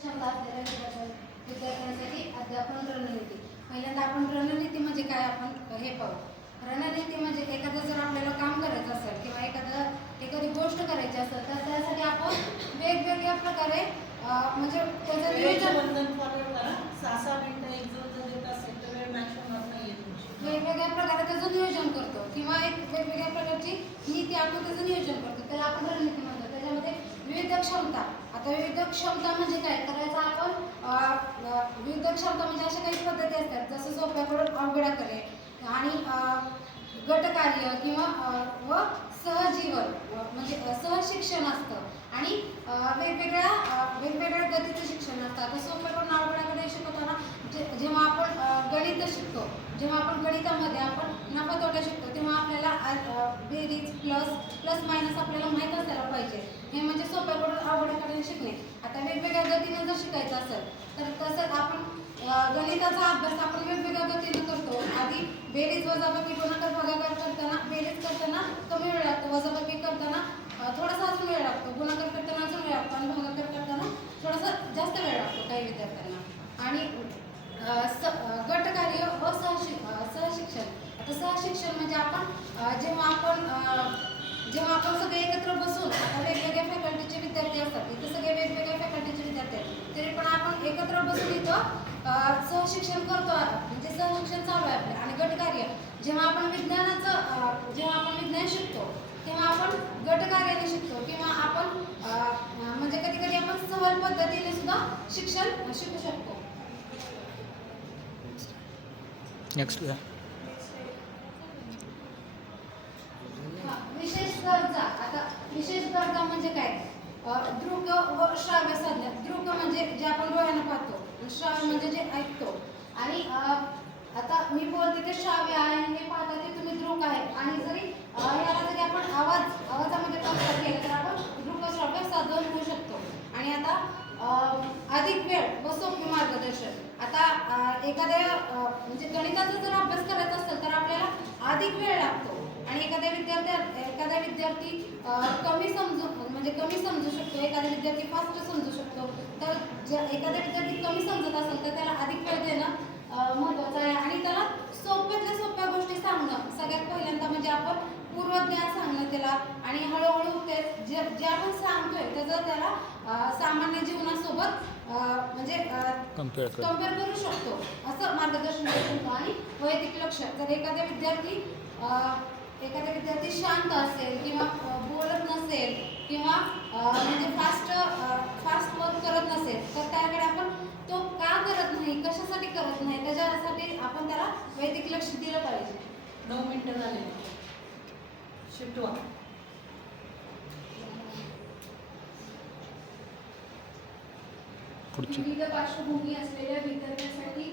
क्षमता असलेल्या विद्यार्थ्यांसाठी अध्यापन रणनीती. पहिल्यांदा आपण रणनीती म्हणजे काय आपण हे पाहू. रणनीती म्हणजे एखादं जर आपल्याला काम करायचं असेल किंवा एखादी गोष्ट करायची असेल तर त्यासाठी आपण वेगवेगळ्या प्रकारे म्हणजे त्याचं नियोजन वेगवेगळ्या प्रकारे त्याचं नियोजन करतो किंवा एक वेगवेगळ्या प्रकारची नीती आपण त्याचं नियोजन करतो, त्याला आपण रणनीती म्हणतो. त्याच्यामध्ये विविध क्षमता. आता विविध क्षमता म्हणजे काय करायचं आपण विविध क्षमता म्हणजे अशा काही पद्धती असतात जसं सोप्याकडून अवघडाकडे आणि गटकार्य किंवा व सहजीवन म्हणजे सहशिक्षण असतं आणि वेगवेगळ्या गतीचं शिक्षण असतं. आता सोप्याकडून अवघडाकडे शिकवताना जेव्हा आपण गणित शिकतो, जेव्हा आपण गणितामध्ये आपण नफा तोटा शिकतो तेव्हा आपल्याला बेरीज प्लस मायनस आपल्याला माहीत असायला पाहिजे. हे म्हणजे सोप्याकडून अवघडाकडे शिकणे. आता वेगवेगळ्या गतीने जर शिकायचं असेल तर तसंच आपण गणिताचा अभ्यास आपण वेगवेगळ्या गतीने करतो. आधी बेरीज वजाबाकी गुणाकार भागाकार करताना बेरीज करताना कमी वेळ लागतो, वजाबाकी करताना थोडासा अजून वेळ लागतो, गुणाकार करताना अजून वेळ लागतो आणि भागाकार करताना थोडासा जास्त वेळ लागतो काही विद्यार्थ्यांना. आणि गटकार्य व सहशिक्षण. आता सहशिक्षण म्हणजे आपण जेव्हा आपण सगळे एकत्र बसून आता वेगवेगळ्या फॅकल्टीचे विद्यार्थी असतात, इथे सगळे वेगवेगळ्या फॅकल्टीचे विद्यार्थी आहेत तरी पण आपण एकत्र बसून इथं सहशिक्षण करतो, म्हणजे सहशिक्षण चालू आहे आपलं. आणि गटकार्य जेव्हा आपण विज्ञान शिकतो तेव्हा आपण गटकार्याने शिकतो किंवा आपण म्हणजे कधी आपण सहल पद्धतीने सुद्धा शिक्षण शिकू शकतो. नेक्स्ट विशेष गरजा. आता विशेष गरजा म्हणजे काय? दृक व श्राव्य साधने. दृक म्हणजे जे आपण डोळ्याने पाहतो, श्राव्य म्हणजे जे ऐकतो. आणि आता मी बोलते ते श्राव्य आहे आणि हे पाहता ते तुम्ही दृक आहे. आणि याला जरी आपण आवाजामध्ये कन्वर्ट केलं तर आपण दृक श्राव्य साधन होऊ शकतो. आणि आता अधिक वेळ व सोपे मार्गदर्शन. आता एखाद्या म्हणजे गणिताचा जर अभ्यास करायचा असेल तर आपल्याला अधिक वेळ लागतो आणि एखादा विद्यार्थी कमी समजू शकतो, एखादा विद्यार्थी फास्ट समजू शकतो. तर एखादा विद्यार्थी कमी समजत असेल तर त्याला अधिक वेळ देणं महत्त्वाचं आहे. आणि त्याला सोप्यातल्या सोप्या गोष्टी सांगणं सगळ्यात पहिल्यांदा म्हणजे आपण पूर्वज्ञान सांगणं त्याला. आणि हळूहळू ते जे आपण सांगतोय त्याचं त्याला सामान्य जीवनासोबत म्हणजे कम्पेअर करू शकतो असं मार्गदर्शन करू शकतो. आणि वैयक्तिक लक्ष. जर एखादा विद्यार्थी शांत असेल किंवा बोलत नसेल किंवा म्हणजे फास्ट वर्क करत नसेल तर त्याकडे आपण तो का करत नाही, कशासाठी करत नाही, त्याच्यासाठी आपण त्याला वैयक्तिक लक्ष दिलं पाहिजे. 9 मिनिटं झाले. शिफ्ट व्हा. विविध पार्श्वभूमी असलेल्या विद्यार्थ्यांसाठी